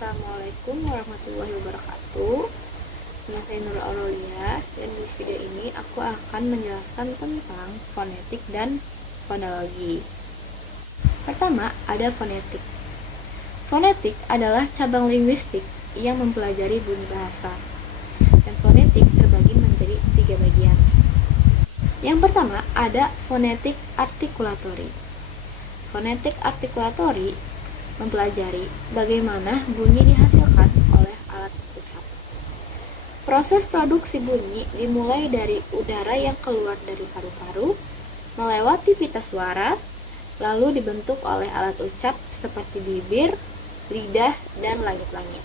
Assalamualaikum warahmatullahi wabarakatuh. Nama saya Nurul Aurelia, dan di video ini aku akan menjelaskan tentang fonetik dan fonologi. Pertama, ada fonetik. Fonetik adalah cabang linguistik yang mempelajari bunyi bahasa, dan fonetik terbagi menjadi 3 bagian. Yang pertama, ada fonetik artikulatori. Fonetik artikulatori mempelajari bagaimana bunyi dihasilkan oleh alat ucap. Proses produksi bunyi dimulai dari udara yang keluar dari paru-paru, melewati pita suara, lalu dibentuk oleh alat ucap seperti bibir, lidah, dan langit-langit.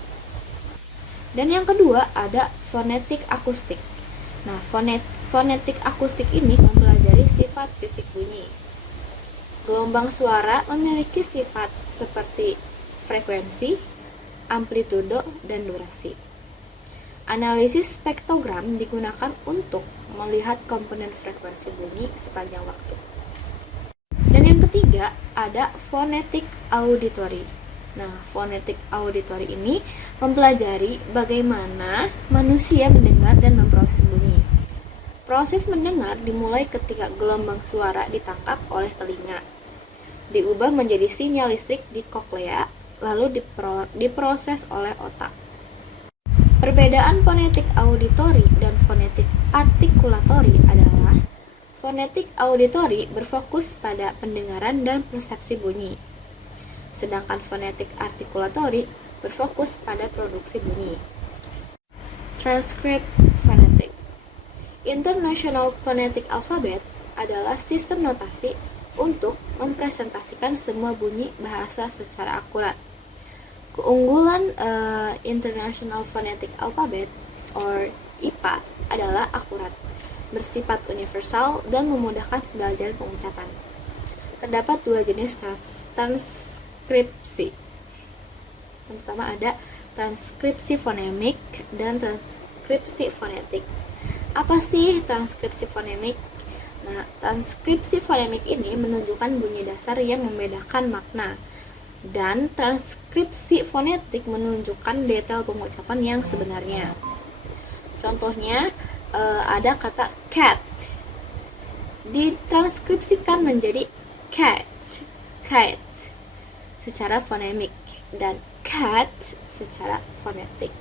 Dan yang kedua ada fonetik akustik. Nah, fonetik akustik ini mempelajari sifat fisik bunyi. Gelombang suara memiliki sifat seperti frekuensi, amplitudo, dan durasi. Analisis spektrogram digunakan untuk melihat komponen frekuensi bunyi sepanjang waktu. Dan yang ketiga ada fonetik auditori. Nah, fonetik auditori ini mempelajari bagaimana manusia mendengar dan memproses bunyi. Proses mendengar dimulai ketika gelombang suara ditangkap oleh telinga, diubah menjadi sinyal listrik di koklea, lalu diproses oleh otak. Perbedaan fonetik auditori dan fonetik artikulatori adalah fonetik auditori berfokus pada pendengaran dan persepsi bunyi, sedangkan fonetik artikulatori berfokus pada produksi bunyi. Transcript fonetik. International Phonetic Alphabet adalah sistem notasi untuk mempresentasikan semua bunyi bahasa secara akurat. Keunggulan International Phonetic Alphabet or IPA adalah akurat, bersifat universal, dan memudahkan pembelajaran pengucapan. Terdapat 2 jenis transkripsi. Yang pertama ada transkripsi fonemik dan transkripsi fonetik. Apa sih transkripsi fonemik? Nah, transkripsi fonemik ini menunjukkan bunyi dasar yang membedakan makna, dan transkripsi fonetik menunjukkan detail pengucapan yang sebenarnya. Contohnya, ada kata cat, ditranskripsikan menjadi cat secara fonemik, dan cat secara fonetik.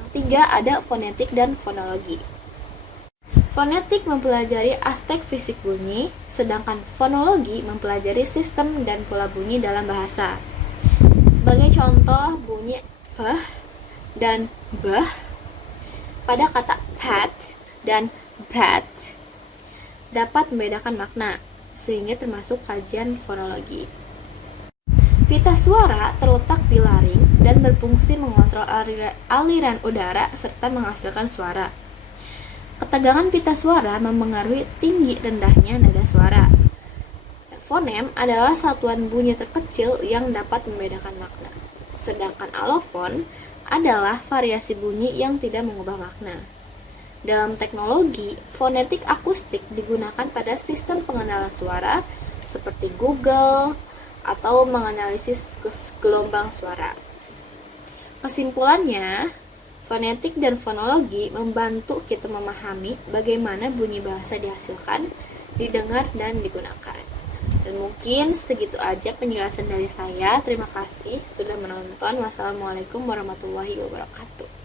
Yang ketiga ada fonetik dan fonologi. Fonetik mempelajari aspek fisik bunyi, sedangkan fonologi mempelajari sistem dan pola bunyi dalam bahasa. Sebagai contoh, bunyi p dan b pada kata pat dan bat dapat membedakan makna, sehingga termasuk kajian fonologi. Pita suara terletak di laring dan berfungsi mengontrol aliran udara serta menghasilkan suara. Ketegangan pita suara mempengaruhi tinggi rendahnya nada suara. Fonem adalah satuan bunyi terkecil yang dapat membedakan makna. Sedangkan alofon adalah variasi bunyi yang tidak mengubah makna. Dalam teknologi, fonetik akustik digunakan pada sistem pengenalan suara seperti Google atau menganalisis gelombang suara. Kesimpulannya, fonetik dan fonologi membantu kita memahami bagaimana bunyi bahasa dihasilkan, didengar, dan digunakan. Dan mungkin segitu aja penjelasan dari saya. Terima kasih sudah menonton. Wassalamualaikum warahmatullahi wabarakatuh.